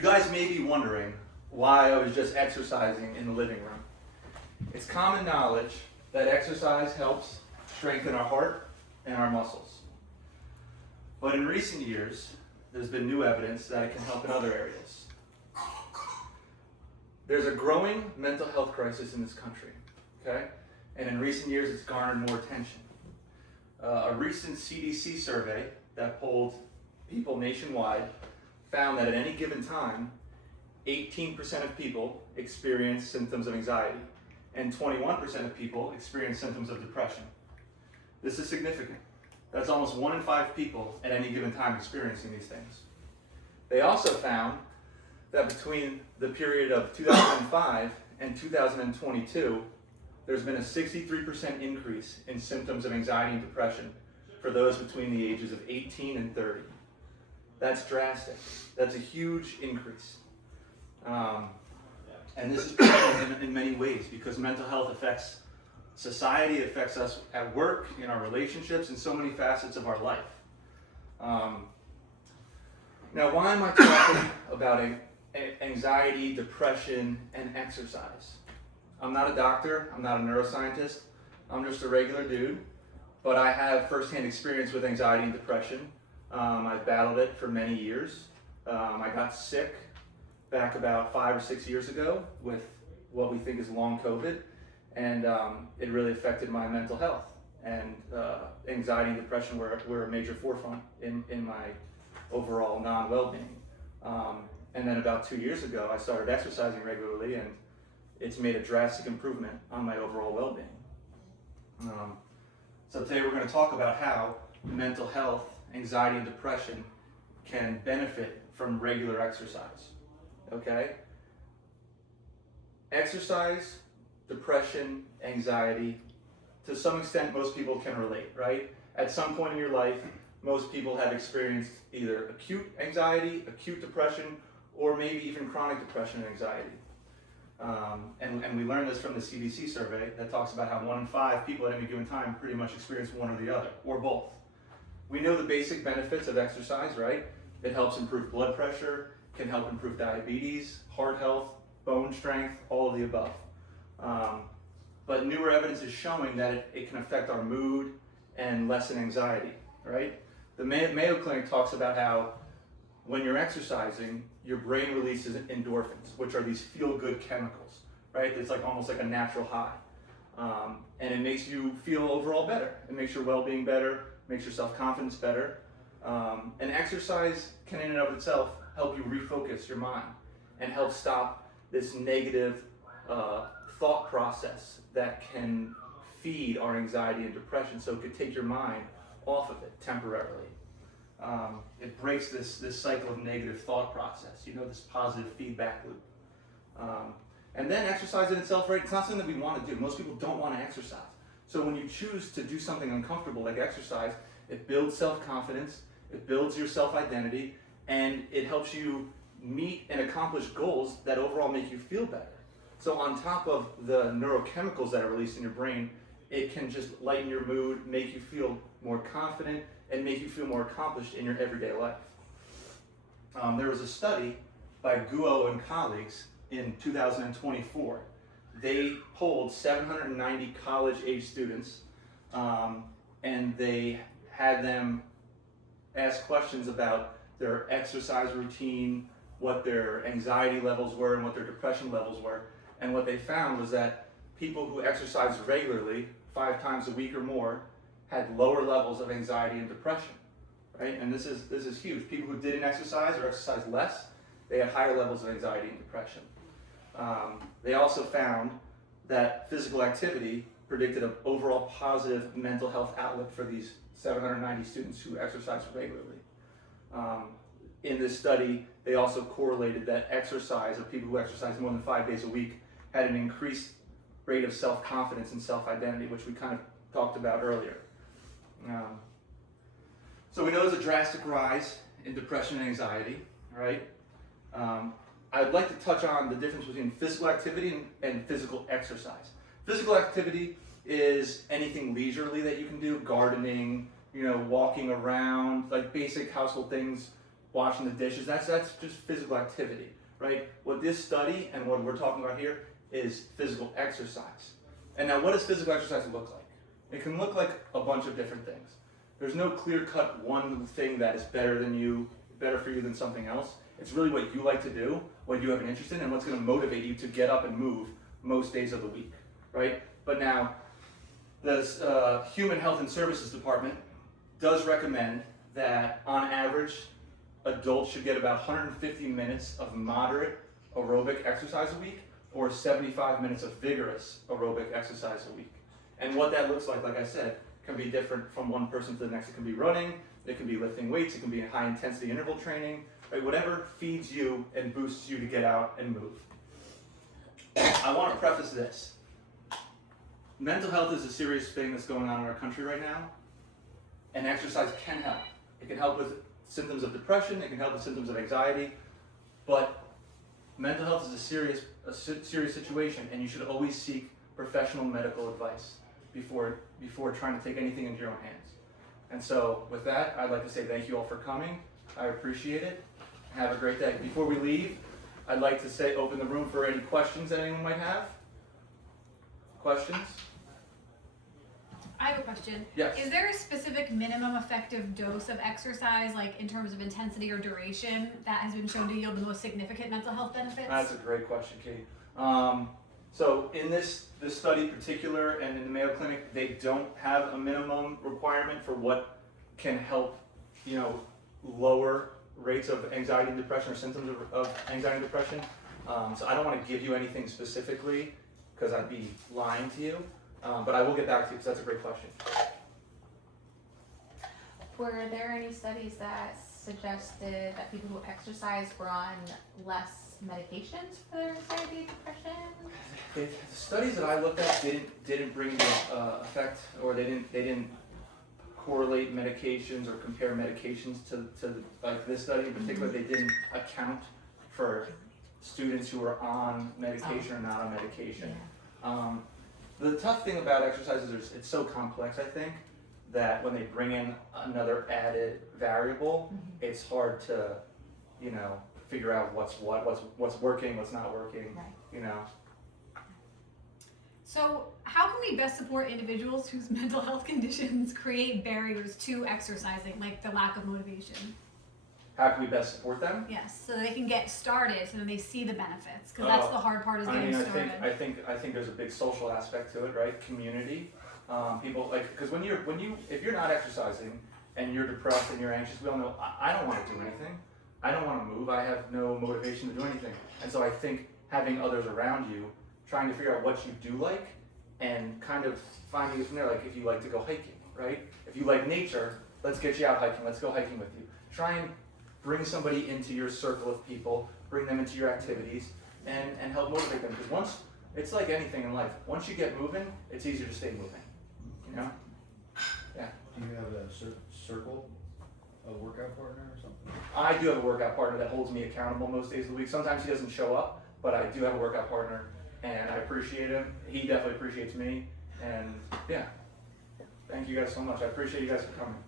You guys may be wondering why I was just exercising in the living room. It's common knowledge that exercise helps strengthen our heart and our muscles. But in recent years, there's been new evidence that it can help in other areas. There's a growing mental health crisis in this country, okay? And in recent years, it's garnered more attention. A recent CDC survey that polled people nationwide found that at any given time, 18% of people experience symptoms of anxiety, and 21% of people experience symptoms of depression. This is significant. That's almost 1 in 5 people at any given time experiencing these things. They also found that between the period of 2005 and 2022, there's been a 63% increase in symptoms of anxiety and depression for those between the ages of 18 and 30. That's drastic. That's a huge increase. And this is important in many ways because mental health affects society, it affects us at work, in our relationships, in so many facets of our life. Now, why am I talking about anxiety, depression, and exercise? I'm not a doctor, I'm not a neuroscientist, I'm just a regular dude, but I have firsthand experience with anxiety and depression. I've battled it for many years. I got sick back about 5 or 6 years ago with what we think is long COVID, and it really affected my mental health. And anxiety and depression were a major forefront in my overall non-well-being. And then about 2 years ago, I started exercising regularly, and it's made a drastic improvement on my overall well-being. So today we're going to talk about how mental health, anxiety, and depression can benefit from regular exercise. Okay? Exercise, depression, anxiety, to some extent most people can relate, right? At some point in your life, most people have experienced either acute anxiety, acute depression, or maybe even chronic depression and anxiety. And we learned this from the CDC survey that talks about how 1 in 5 people at any given time pretty much experience one or the other, or both. We know the basic benefits of exercise, right? It helps improve blood pressure, can help improve diabetes, heart health, bone strength, all of the above. But newer evidence is showing that it can affect our mood and lessen anxiety, right? The Mayo Clinic talks about how when you're exercising, your brain releases endorphins, which are these feel-good chemicals, right? It's like almost like a natural high. And it makes you feel overall better. It makes your well-being better, makes your self-confidence better. And exercise can in and of itself help you refocus your mind and help stop this negative thought process that can feed our anxiety and depression, so it could take your mind off of it temporarily. It breaks this cycle of negative thought process, this positive feedback loop. And then exercise in itself, right, it's not something that we want to do. Most people don't want to exercise. So when you choose to do something uncomfortable like exercise, it builds self-confidence, it builds your self-identity, and it helps you meet and accomplish goals that overall make you feel better. So on top of the neurochemicals that are released in your brain, it can just lighten your mood, make you feel more confident, and make you feel more accomplished in your everyday life. There was a study by Guo and colleagues in 2024. They polled 790 college-age students, and they had them ask questions about their exercise routine, what their anxiety levels were, and what their depression levels were. And what they found was that people who exercised regularly, 5 times a week or more, had lower levels of anxiety and depression, right? And this is huge. People who didn't exercise or exercised less, they had higher levels of anxiety and depression. They also found that physical activity predicted an overall positive mental health outlook for these 790 students who exercised regularly. In this study, they also correlated that exercise of people who exercise more than 5 days a week had an increased rate of self-confidence and self-identity, which we kind of talked about earlier. So we know there's a drastic rise in depression and anxiety, right? I'd like to touch on the difference between physical activity and physical exercise. Physical activity is anything leisurely that you can do, gardening, walking around, like basic household things, washing the dishes. That's just physical activity, right? What this study and what we're talking about here is physical exercise. And now, what does physical exercise look like? It can look like a bunch of different things. There's no clear-cut one thing that is better for you than something else. It's really what you like to do, what you have an interest in, and what's going to motivate you to get up and move most days of the week, right? But now, the Human Health and Services Department does recommend that, on average, adults should get about 150 minutes of moderate aerobic exercise a week, or 75 minutes of vigorous aerobic exercise a week. And what that looks like I said, can be different from one person to the next. It can be running, it can be lifting weights, it can be high intensity interval training, right? Whatever feeds you and boosts you to get out and move. I want to preface this. Mental health is a serious thing that's going on in our country right now, and exercise can help. It can help with symptoms of depression, it can help with symptoms of anxiety, but mental health is a serious situation, and you should always seek professional medical advice before trying to take anything into your own hands. And so with that, I'd like to say thank you all for coming. I appreciate it. Have a great day. Before we leave, I'd like to open the room for any questions that anyone might have. Questions? I have a question. Yes. Is there a specific minimum effective dose of exercise, like in terms of intensity or duration, that has been shown to yield the most significant mental health benefits? That's a great question, Kate. So in this study in particular, and in the Mayo Clinic, they don't have a minimum requirement for what can help, lower rates of anxiety and depression or symptoms of anxiety and depression. So I don't want to give you anything specifically because I'd be lying to you, but I will get back to you because that's a great question. Were there any studies that suggested that people who exercise were on less medications for their anxiety and depression? The studies that I looked at didn't bring into effect, or they didn't correlate medications or compare medications to like this study in particular. They didn't account for students who are on medication or not on medication. Yeah. The tough thing about exercise is it's so complex, I think, that when they bring in another added variable, it's hard to, figure out what's working, what's not working, Right. So how can we best support individuals whose mental health conditions create barriers to exercising, like the lack of motivation? How can we best support them? Yes, so they can get started, so then they see the benefits, because that's the hard part, is getting started. I think there's a big social aspect to it, right? Community, people because if you're not exercising and you're depressed and you're anxious, we all know I don't want to do anything. I don't want to move. I have no motivation to do anything. And so I think having others around you, trying to figure out what you do like, and kind of finding it from there. Like if you like to go hiking, right? If you like nature, let's get you out hiking. Let's go hiking with you. Try and bring somebody into your circle of people, bring them into your activities, and help motivate them. Because once, it's like anything in life, once you get moving, it's easier to stay moving, Yeah. Do you have a circle, a workout partner or something? I do have a workout partner that holds me accountable most days of the week. Sometimes he doesn't show up, but I do have a workout partner, and I appreciate him. He definitely appreciates me, and yeah. Thank you guys so much. I appreciate you guys for coming.